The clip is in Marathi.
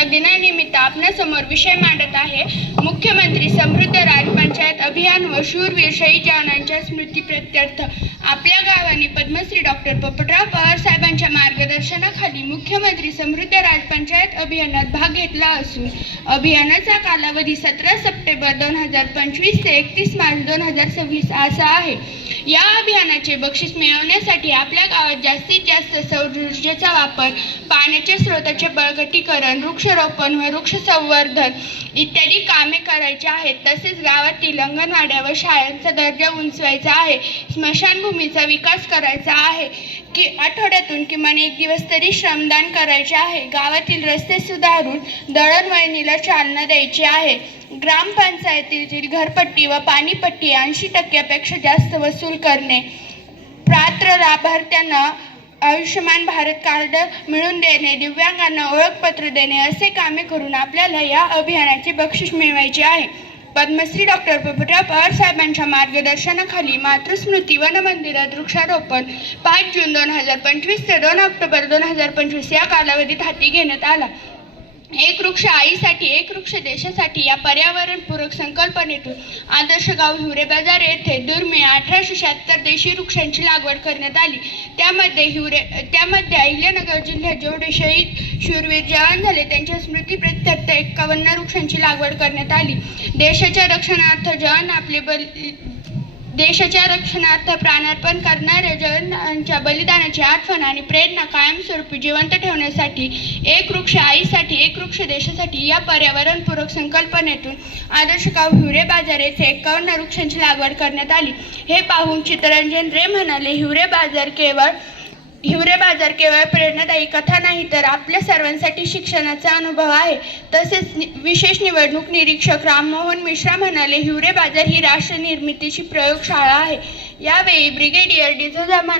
प्रजासत्ताक दिनानिमित्त आपणासमोर विषय मांडत आहे मुख्यमंत्री समृद्ध राज पंचायत अभियान व शूरवीर शहीद जवानांच्या स्मृतीप्रित्यर्थ आपल्या गावाने पद्मश्री डॉक्टर पोपटराव पवार साहेबांच्या मार्गदर्शनाखाली मुख्यमंत्री समृद्ध राज पंचायत अभियानात भाग घेतला असून अभियानाचा कालावधी 17 सप्टेंबर 2025 ते 31 मार्च 2026 असा आहे। या अभियानाचे बक्षीस मिळवण्यासाठी आपल्या गावात जास्तीत जास्त सौर ऊर्जेचा वापर, पाण्याच्या स्रोताचे बळकटीकरण, वृक्षारोपण व वृक्ष संवर्धन इत्यादी कामे करायची आहेत। तसेच गावातील अंगणवाड्या व शाळांचा दर्जा उंचवायचा आहे। स्मशानभूमीचा विकास करायचा आहे की आठवड्यातून किमान 1 दिवस तरी श्रमदान करायचे आहे। गावातील रस्ते सुधारून दळणवळणीला चालना द्यायची आहे। ग्रामपंचायतीतील घरपट्टी व पाणीपट्टी 80% जास्त वसूल करणे, पात्र लाभार्थ्यांना आयुष्यमान भारत कार्ड मिळवून देणे, दिव्यांगांना ओळखपत्र देणे असे कामे करून आपल्याला या अभियानाचे बक्षीस मिळवायचे आहे। पद्मश्री डॉक्टर पोपटराव पवार साहेबांच्या मार्गदर्शनाखाली मातृस्मृती वन मंदिरात वृक्षारोपण 5 जून 2025 ते 2 ऑक्टोबर 2025 या कालावधीत हाती घेण्यात आला। एक वृक्ष आईसाठी एक वृक्ष देशासाठी या पर्यावरणपूरक संकल्पनेतून आदर्श गाव हिवरे बाजार येथे दुर्मिळ 1876 देशी वृक्षांची लागवड करण्यात आली। त्यामध्ये अहिल्यानगर जिल्ह्यात जेवढे शहीद शूरवीर जवान झाले त्यांच्या स्मृतीप्रित्यर्थ 51 वृक्षांची लागवड करण्यात आली। देशाच्या रक्षणार्थ प्राणार्पण करणाऱ्या जवानांच्या बलिदानाची आठवण आणि प्रेरणा कायमस्वरूपी जिवंत ठेवण्यासाठी एक वृक्ष आईसाठी एक वृक्ष देशासाठी या पर्यावरणपूरक संकल्पनेतून आदर्श गाव हिवरे बाजार येथे 51 वृक्षांची लागवड करण्यात आली। हे पाहून चित्तरंजन रे म्हणाले, हिवरे बाजार केवळ प्रेरणादायी कथा नाही तर आपल्या सर्वांसाठी शिक्षणाचा अनुभव आहे। तसेच विशेष निवडणूक निरीक्षक राममोहन मिश्रा म्हणाले, हिवरे बाजार ही राष्ट्र निर्मितीची प्रयोगशाळा आहे। यावेळी ब्रिगेडियर डिझोजा